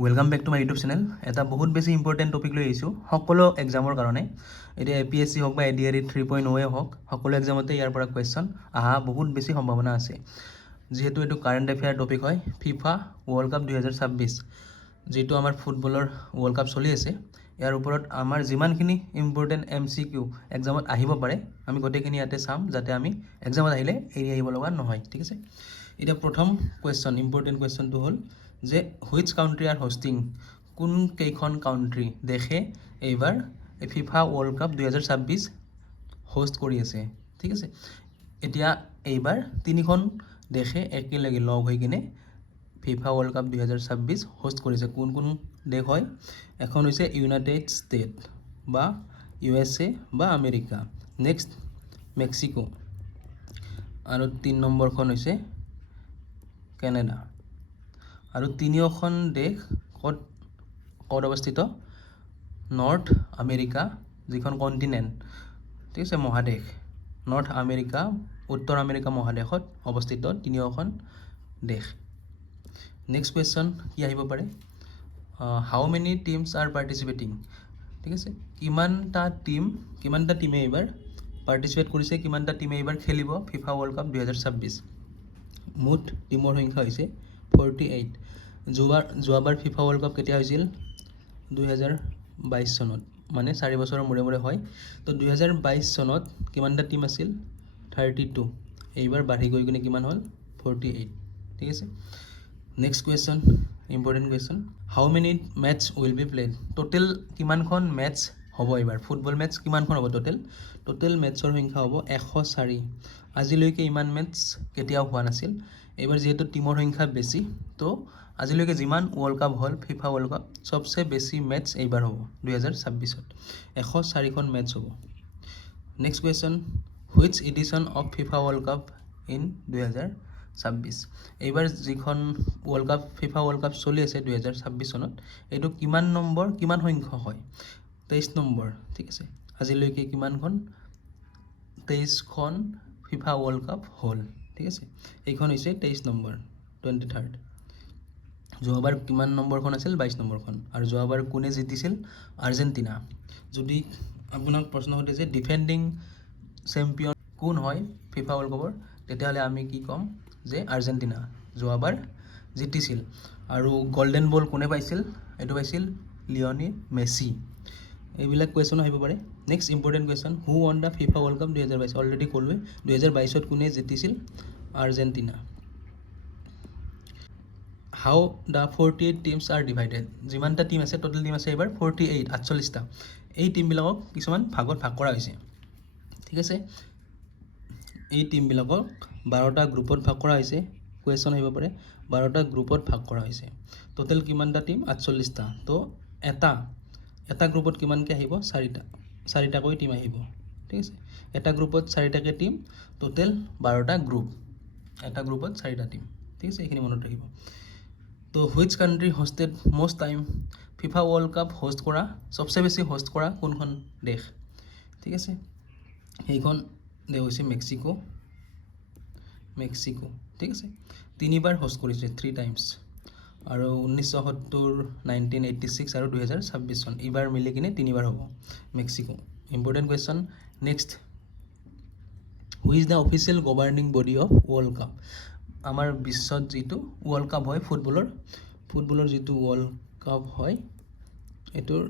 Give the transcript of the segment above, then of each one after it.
Welcome back to my YouTube channel. এটা বহুত বেছি ইম্পৰ্টেণ্ট টপিক লৈ আহিছোঁ সকলো এক্সামৰ কাৰণে। এতিয়া APSC হওক বা ADRE 3.0 হওক, সকলো এক্সামতে ইয়াৰ পৰা কুৱেশ্যন অহা বহুত বেছি সম্ভাৱনা আছে। যিহেতু এইটো কাৰেণ্ট এফেয়াৰ টপিক হয়, ফিফা ৱৰ্ল্ড কাপ 2026, যিটো আমাৰ ফুটবলৰ ৱৰ্ল্ড কাপ চলি আছে, ইয়াৰ ওপৰত আমাৰ যিমানখিনি ইম্পৰ্টেণ্ট MCQ এক্সামত আহিব পাৰে, আমি গোটেইখিনি ইয়াতে চাম, যাতে আমি এক্সামত আহিলে এৰি আহিব লগা নহয়। ঠিক আছে, এতিয়া প্ৰথম কুৱেশ্যন, ইম্পৰ্টেণ্ট কুৱেশ্যনটো হ'ল যে হুইচ কাউণ্ট্ৰি আৰ হোষ্টিং, কোন কেইখন কাউণ্ট্ৰি দেশে এইবাৰ ফিফা ৱৰ্ল্ড কাপ 2026 হোষ্ট কৰি আছে। ঠিক আছে, এতিয়া এইবাৰ তিনিখন দেশে একেলগে লগ হৈ কিনে ফিফা ৱৰ্ল্ড কাপ 2026 হোষ্ট কৰিছে। কোন কোন দেশ হয়? এখন হৈছে ইউনাইটেড ষ্টেট বা USA বা আমেৰিকা, নেক্সট মেক্সিকো, আৰু 3 নম্বৰখন হৈছে কেনেডা, আৰু তিনিওখন দেশ ক'ত অৱস্থিত? নৰ্থ আমেৰিকা, যিখন কণ্টিনেণ্ট, ঠিক আছে, মহাদেশ, নৰ্থ আমেৰিকা, উত্তৰ আমেৰিকা মহাদেশত অৱস্থিত তিনিওখন দেশ। নেক্সট কুৱেশ্যন কি আহিব পাৰে? হাউ মেনি টিমছ আৰ পাৰ্টিচিপেটিং, ঠিক আছে, কিমানটা টিমে এইবাৰ পাৰ্টিচিপেট কৰিছে, কিমানটা টিমে এইবাৰ খেলিব ফিফা ৱৰ্ল্ড কাপ 2026। মুঠ টিমৰ সংখ্যা হৈছে 48। যোৱাবাৰ ফিফা ৱৰ্ল্ড কাপ কেতিয়া হৈছিল? 2022 চনত, মানে 4 বছৰৰ মূৰে মূৰে হয়। তো 2022 চনত কিমানটা টিম আছিল? 32। এইবাৰ বাঢ়ি গৈ কিনে কিমান হ'ল? 48। ঠিক আছে, next question, important question, how many matches will be played, total কিমানখন মেটছ হ'ব এইবাৰ? ফুটবল মেটছ কিমানখন হ'ব? টোটেল মেটছৰ সংখ্যা হ'ব 104। আজিলৈকে ইমান মেটছ কেতিয়াও হোৱা নাছিল। এইবাৰ যিহেতু টিমৰ সংখ্যা বেছি, তো আজিলৈকে যিমান ৱৰ্ল্ড কাপ হ'ল, ফিফা ৱৰ্ল্ড কাপ, চবচে বেছি মেটছ এইবাৰ হ'ব 2026ত, 104খন মেটছ হ'ব। Next question, which edition of FIFA world cup in 2026, এইবাৰ যিখন ফিফা ৱৰ্ল্ড কাপ চলি আছে 2026 চনত, এইটো কিমান সংখ্যক হয়? 23 নম্বৰ। ঠিক আছে, আজিলৈকে কিমানখন? 23খন ফিফা ৱৰ্ল্ড কাপ হ'ল। ঠিক আছে, এইখন হৈছে 23 নম্বৰ, 23rd। যোৱাবাৰ কিমান নম্বৰখন আছিল? 22 নম্বৰখন। আৰু যোৱাবাৰ কোনে জিতিছিল? আৰ্জেণ্টিনা। যদি আপোনাক প্ৰশ্ন সোধে যে ডিফেণ্ডিং চেম্পিয়ন কোন হয় ফিফা ৱৰ্ল্ড কাপৰ, তেতিয়াহ'লে আমি কি ক'ম? যে আৰ্জেণ্টিনা যোৱাবাৰ জিতিছিল। আৰু গল্ডেন বল কোনে পাইছিল? এইটো পাইছিল লিঅ'নেল মেছি। এইবিলাক কুৱেশ্যন আহিব পাৰে। Next important question, who won the FIFA world cup 2022, already ক'লোৱে, 2022ত কোনে জিতিছিল? Argentina. How the 48 teams are divided, যিমানটা টিম আছে, টোটেল টিম আছে এইবাৰ 48, 48টা। এই টিমবিলাকক কিছুমান ভাগত ভাগ কৰা হৈছে। ঠিক আছে, এই টিমবিলাকক 12টা গ্ৰুপত ভাগ কৰা হৈছে। কুৱেশ্যন আহিব পাৰে, 12টা গ্ৰুপত ভাগ কৰা হৈছে। টোটেল কিমানটা টিম? 48টা। তো এটা গ্ৰুপত কিমানকৈ আহিব? 4টাকৈ টিম আহিব। ঠিক আছে, এটা গ্ৰুপত 4টাকৈ টিম, টোটেল 12টা গ্ৰুপ, এটা গ্ৰুপত 4টা টিম। ঠিক আছে, এইখিনি মনত ৰাখিব। তো which country hosted most time, FIFA world cup চবচে বেছি হোষ্ট কৰা কোনখন দেশ? ঠিক আছে, সেইখন দেশ হৈছে মেক্সিকো। ঠিক আছে, 3বাৰ হোষ্ট কৰিছে, 3 টাইমছ, আৰু 1970, 1986 আৰু 2026 চন, এইবাৰ মিলি কিনে 3বাৰ হ'ব Mexico. Important question. Next, who is the official governing body of world cup, আমাৰ বিশ্বত যিটো ৱৰ্ল্ড কাপ হয় ফুটবলৰ যিটো ৱৰ্ল্ড কাপ হয়, এইটোৰ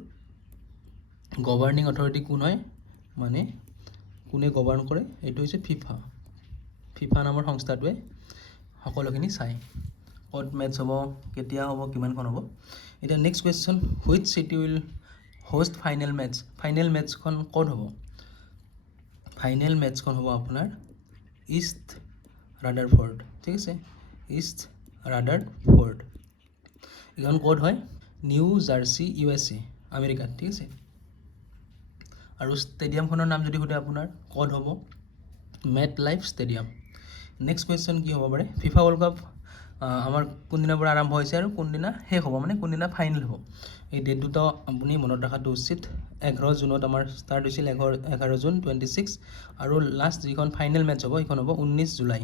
গভাৰ্ণিং অথৰিটি কোন হয়, মানে কোনে গভাৰ্ণ কৰে? এইটো হৈছে ফিফা নামৰ সংস্থাটোৱে সকলোখিনি চায়, ক'ত মেটছ হ'ব, কেতিয়া হ'ব, কিমানখন হ'ব। এতিয়া next question, which city will host final মেটছখন ক'ত হ'ব? ফাইনেল মেটছখন হ'ব আপোনাৰ ইষ্ট ৰাডাৰফৰ্ড। ঠিক আছে, ইষ্ট ৰাডাৰফৰ্ড, এইখন ক'ত হয়? নিউ জাৰ্চি, USA, আমেৰিকাত। ঠিক আছে, আৰু ষ্টেডিয়ামখনৰ নাম যদি সোধে আপোনাৰ, ক'ত হ'ব? Mat life stadium. Next question কি হ'ব পাৰে? ফিফা ৱৰ্ল্ড কাপ আমাৰ কোনদিনাৰ পৰা আৰম্ভ হৈছে আৰু কোনদিনা শেষ হ'ব, মানে কোনদিনা ফাইনেল হ'ব? এই ডেট দুটা আপুনি মনত ৰখাটো উচিত। 11 জুনত আমাৰ ষ্টাৰ্ট হৈছিল, 11 জুন 26, আৰু লাষ্ট যিখন ফাইনেল মেটছ হ'ব সেইখন হ'ব 19 July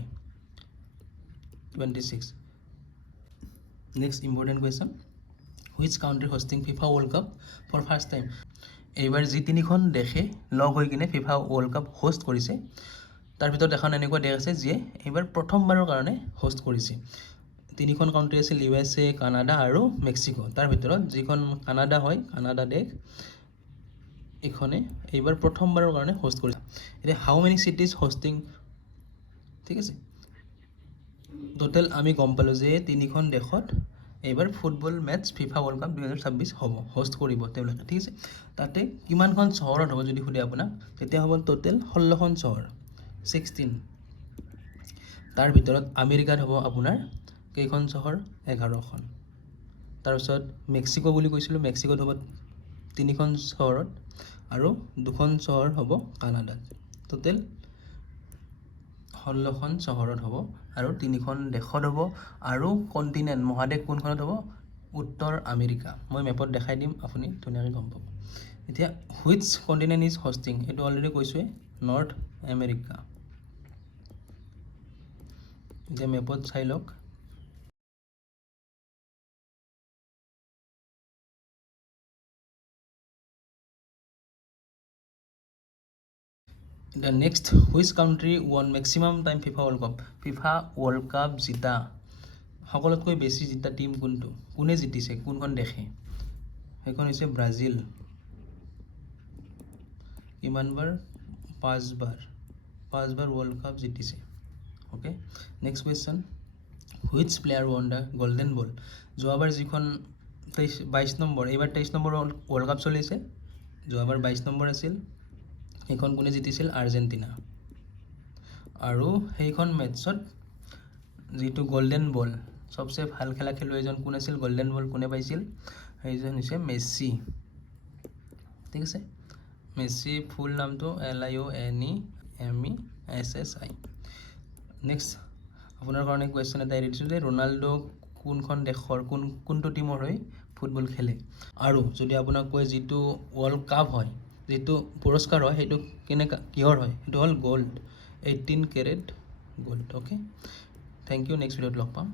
26। Next important question, which country hosting FIFA world cup for first time. এইবাৰ যি তিনিখন দেশে লগ হৈ কিনে ফিফা ৱৰ্ল্ড কাপ হোষ্ট কৰিছে তাৰ ভিতৰত এখন এনেকুৱা দেশ আছে যিয়ে এইবাৰ প্ৰথমবাৰৰ কাৰণে হোষ্ট কৰিছে। তিনিখন কাউণ্ট্ৰি আছিল USA, কানাডা আৰু মেক্সিকো। তাৰ ভিতৰত যিখন কানাডা হয়, কানাডা দেশ, এইখনে এইবাৰ প্ৰথমবাৰৰ কাৰণে হোষ্ট কৰিছে। এতিয়া হাউ মেনি চিটিজ হোষ্টিং, ঠিক আছে, টোটেল আমি গম পালোঁ যে তিনিখন দেশত এইবাৰ football matches FIFA world cup 2026 হ'ব, হোষ্ট কৰিব তেওঁলোকে, ঠিক আছে। তাতে কিমানখন চহৰত হ'ব যদি সোধে আপোনাক, তেতিয়া হ'ব টোটেল 16খন চহৰ, 16। তাৰ ভিতৰত আমেৰিকাত হ'ব আপোনাৰ কেইখন চহৰ, 11খন। তাৰপিছত মেক্সিকো বুলি কৈছিলোঁ, মেক্সিকোত হ'ব 3খন চহৰত আৰু 2খন চহৰ হ'ব কানাডাত। টোটেল 16খন চহৰত হ'ব আৰু 3খন দেশত হ'ব। আৰু কণ্টিনেণ্ট মহাদেশ কোনখনত হ'ব, উত্তৰ আমেৰিকা। মই মেপত দেখাই দিম, আপুনি ধুনীয়াকৈ গম পাব। এতিয়া হুইচ কণ্টিনেণ্ট ইজ হোষ্টিং, এইটো অলৰেডি কৈছোঁৱে, নৰ্থ আমেৰিকা। এতিয়া মেপত চাই লওক। The next, which country won maximum time FIFA World Cup? FIFA World Cup জিতা সকলোতকৈ বেছি জিতা টিম কোনটো, কোনে জিতিছে, কোনখন দেশে? সেইখন হৈছে ব্ৰাজিল। কিমানবাৰ? 5বাৰ ৱৰ্ল্ড কাপ জিতিছে। Okay, next question, which player won the golden ball? যোৱাবাৰ যিখন 22 নম্বৰ, এইবাৰ 23 নম্বৰ ৱৰ্ল্ড কাপ চলিছে, যোৱাবাৰ 22 নম্বৰ আছিল, সেইখন কোনে জিতিছিল? আৰ্জেণ্টিনা। আৰু সেইখন মেটছত যিটো গল্ডেন বল, চবচে ভাল খেলা খেলুৱৈজন কোন আছিল, গল্ডেন বল কোনে পাইছিল? সেইজন হৈছে মেছি, ঠিক আছে। মেছি ফুল নামটো LIONEMESSI। নেক্সট আপোনাৰ কাৰণে কুৱেশ্যন এটা এৰি দিছোঁ যে ৰনাল্ডো কোনখন দেশৰ, কোনটো টিমৰ হৈ ফুটবল খেলে? আৰু যদি আপোনাক কয় যিটো ৱৰ্ল্ড কাপ হয়, যিটো পুৰস্কাৰ হয়, সেইটো কিহৰ হয়? সেইটো হ'ল gold, 18 carat gold. Okay, thank you, next ভিডিঅ'ত লগ পাম।